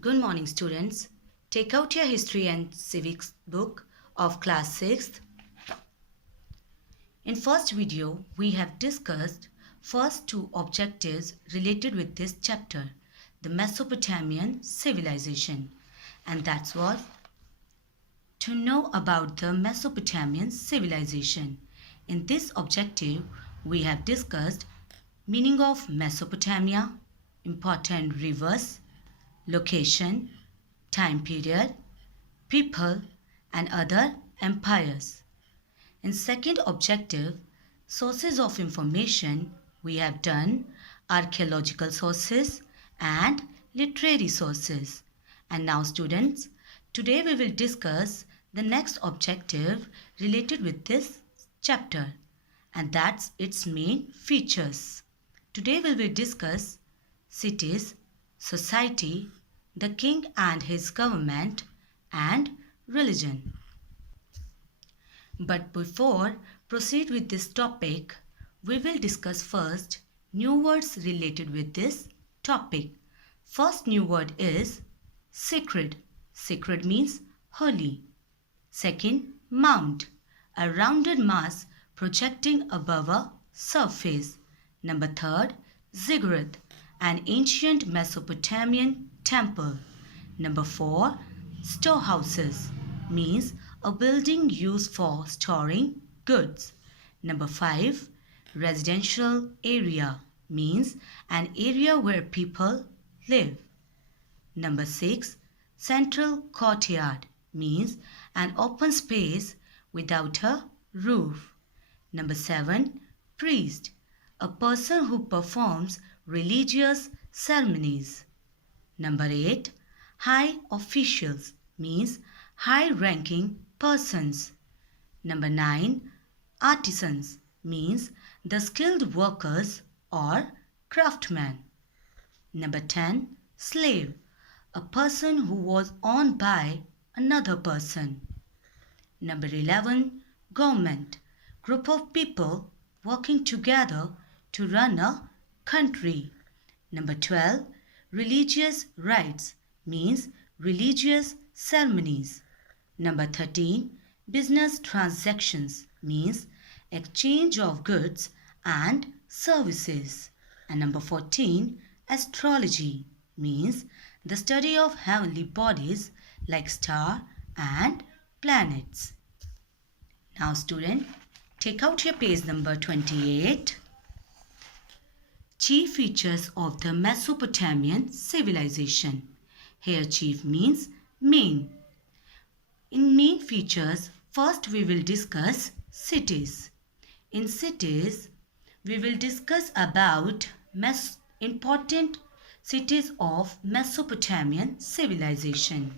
Good morning, students. Take out your history and civics book of class 6th. In first video, we have discussed first two objectives related with this chapter, the Mesopotamian civilization, and that was to know about the Mesopotamian civilization. In this objective, we have discussed meaning of Mesopotamia, important rivers, location, time period, people, and other empires. In second objective, sources of information, we have done archaeological sources and literary sources. And now students, today we will discuss the next objective related with this chapter, and that's its main features. Today we will discuss cities, society, the king and his government, and religion. But before proceed with this topic, we will discuss first new words related with this topic. First new word is sacred. Sacred means holy. Second, mount, a rounded mass projecting above a surface. Number third, ziggurat, an ancient Mesopotamian temple. Number 4, storehouses, means a building used for storing goods. Number 5, residential area, means an area where people live. Number 6, central courtyard, means an open space without a roof. Number 7, priest, a person who performs religious ceremonies. Number 8, high officials, means high-ranking persons. Number 9, artisans, means the skilled workers or craftsmen. Number 10, slave, a person who was owned by another person. Number 11, government, group of people working together to run a country. Number 12, religious rites, means religious ceremonies. Number 13, business transactions, means exchange of goods and services. And number 14, astrology, means the study of heavenly bodies like star and planets. Now student, take out your page number 28. Chief features of the Mesopotamian civilization. Here chief means main. In main features, first we will discuss cities. In cities, we will discuss about important cities of Mesopotamian civilization.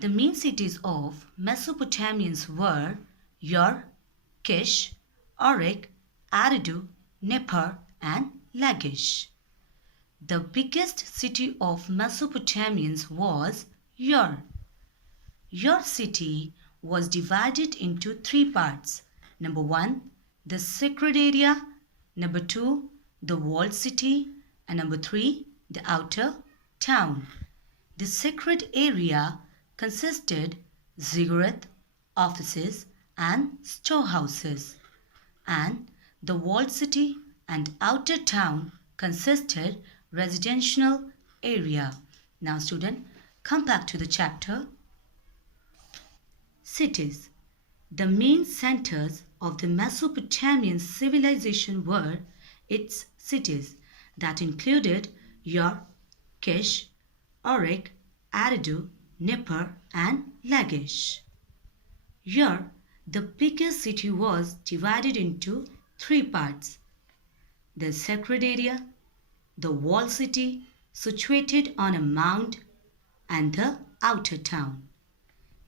The main cities of Mesopotamians were Ur, Kish, Uruk, Eridu, Nippur, and Lachish. The biggest city of Mesopotamians was Ur. Ur city was divided into 3 parts. Number 1, the sacred area. Number 2, the walled city. And number 3, the outer town. The sacred area consisted ziggurat, offices, and storehouses. And the walled city and outer town consisted residential area. Now student, come back to the chapter. Cities. The main centers of the Mesopotamian civilization were its cities that included Ur, Kish, Uruk, Eridu, Nippur, and Lachish. Ur, the biggest city, was divided into 3 parts. The sacred area, the walled city situated on a mound, and the outer town.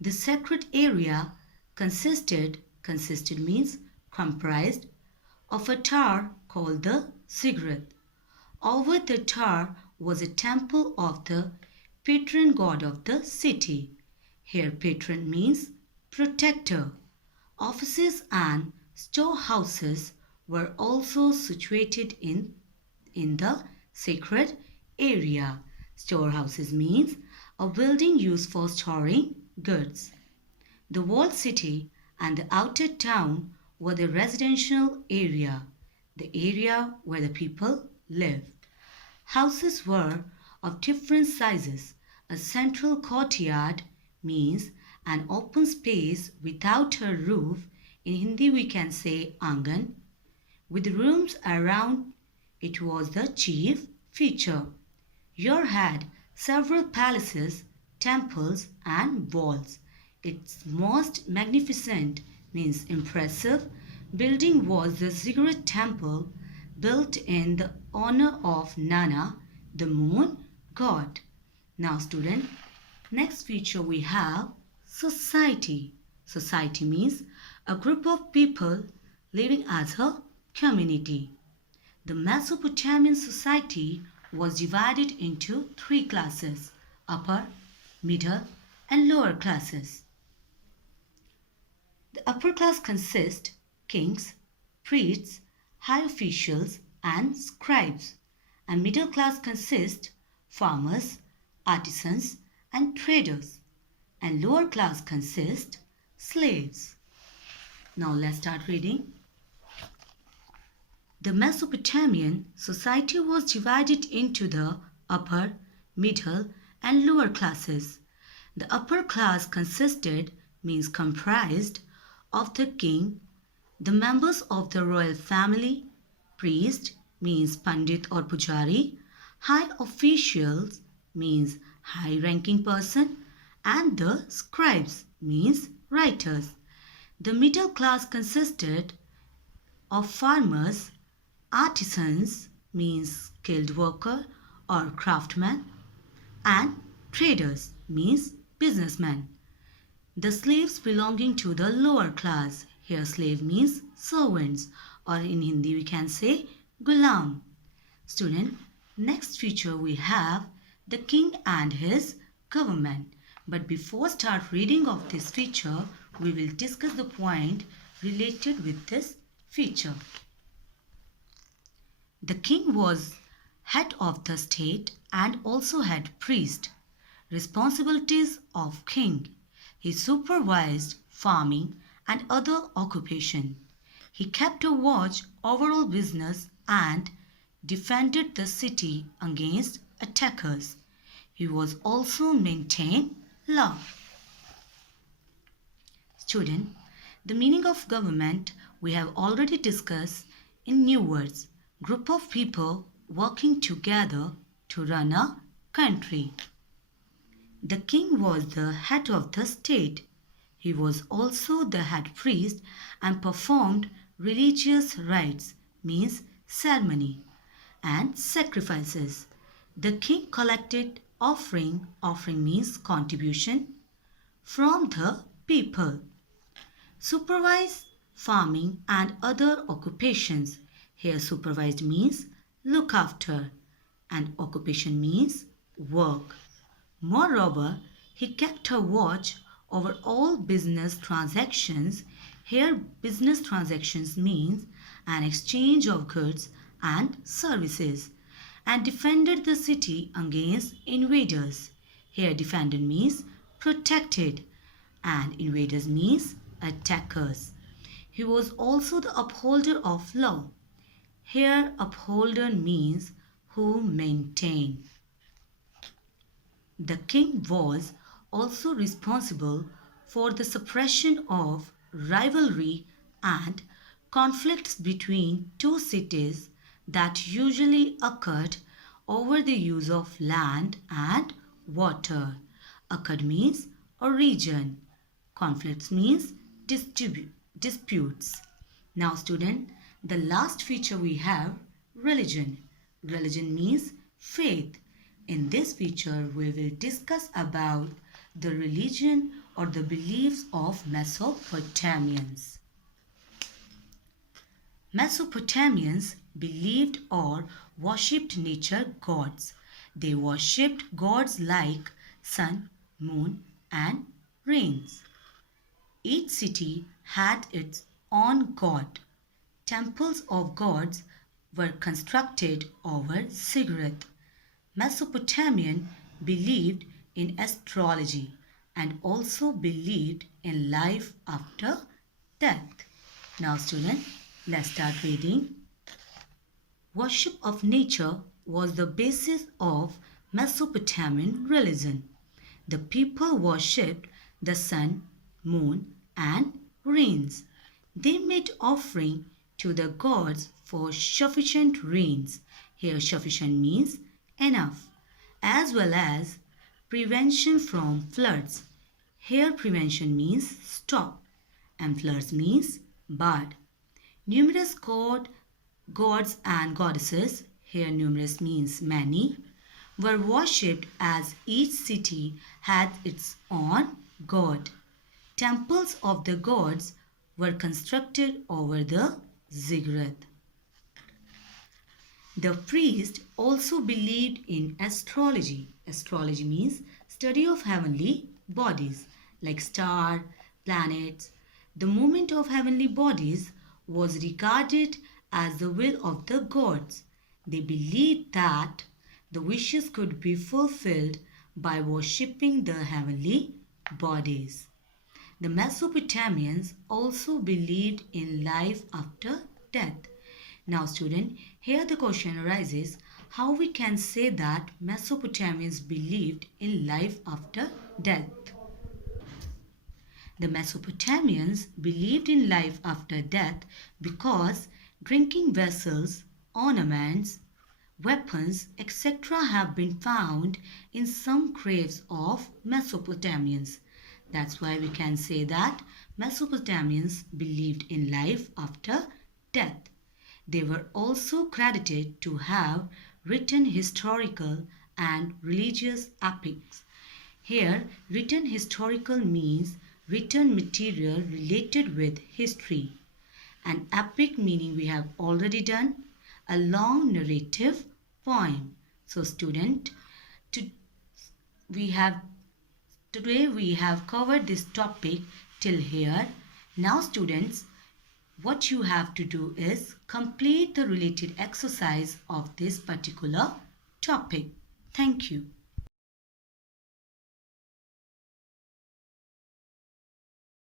The sacred area consisted means comprised of a tower called the ziggurat. Over the tower was a temple of the patron god of the city. Here patron means protector. Offices and storehouses were also situated in the sacred area. Storehouses means a building used for storing goods. The walled city and the outer town were the residential area, the area where the people lived. Houses were of different sizes. A central courtyard means an open space without a roof. In Hindi we can say angan. With rooms around it was the chief feature. Ur had several palaces, temples and walls. Its most magnificent means impressive building was the ziggurat temple built in the honor of Nana, the moon god. Now student, next feature we have society. Society means a group of people living as a community. The Mesopotamian society was divided into three classes: upper, middle and lower classes. The upper class consists kings, priests, high officials and scribes, and middle class consists farmers, artisans and traders, and lower class consists slaves. Now let's start reading. The Mesopotamian society was divided into the upper, middle and lower classes. The upper class consisted means comprised of the king, the members of the royal family, priest means pandit or pujari, high officials means high-ranking person, and the scribes means writers. The middle class consisted of farmers, artisans means skilled worker or craftsman, and traders means businessmen. The slaves belonging to the lower class. Here slave means servants, or in Hindi we can say gulam. Student, next feature we have the king and his government. But before start reading of this feature, we will discuss the point related with this feature. The king was head of the state and also had priest. Responsibilities of king: he supervised farming and other occupation. He kept a watch over all business and defended the city against attackers. He was also maintained law. Student, the meaning of government we have already discussed in new words: group of people working together to run a country. The king was the head of the state. He was also the head priest and performed religious rites means ceremony and sacrifices. The king collected offering means contribution from the people. Supervised farming and other occupations. Here supervised means look after and occupation means work. Moreover, he kept a watch over all business transactions. Here business transactions means an exchange of goods and services, and defended the city against invaders. Here defended means protected and invaders means attackers. He was also the upholder of law. Here upholder means who maintain. The king was also responsible for the suppression of rivalry and conflicts between two cities that usually occurred over the use of land and water. Occurred means a region. Conflicts means disputes. Now student, the last feature we have religion. Religion means faith. In this feature we will discuss about the religion or the beliefs of Mesopotamians. Mesopotamians believed or worshipped nature gods. They worshipped gods like sun, moon and rains. Each city had its own god. Temples of gods were constructed over ziggurat. Mesopotamian believed in astrology and also believed in life after death. Now student, let's start reading. Worship of nature was the basis of Mesopotamian religion. The people worshipped the sun, moon, and rains. They made offering to the gods for sufficient rains. Here sufficient means enough, as well as prevention from floods. Here prevention means stop and floods means bad. Numerous gods and goddesses, here numerous means many, were worshipped as each city had its own god. Temples of the gods were constructed over the ziggurat. The priest also believed in astrology. Astrology means study of heavenly bodies like star, planets. The movement of heavenly bodies was regarded as the will of the gods. They believed that the wishes could be fulfilled by worshipping the heavenly bodies. The Mesopotamians also believed in life after death. Now student, here the question arises, how we can say that Mesopotamians believed in life after death? The Mesopotamians believed in life after death because drinking vessels, ornaments, weapons, etc. have been found in some graves of Mesopotamians. That's why we can say that Mesopotamians believed in life after death. They were also credited to have written historical and religious epics. Here, written historical means written material related with history. An epic meaning we have already done, a long narrative poem. So student, today we have covered this topic till here. Now students, what you have to do is complete the related exercise of this particular topic. Thank you.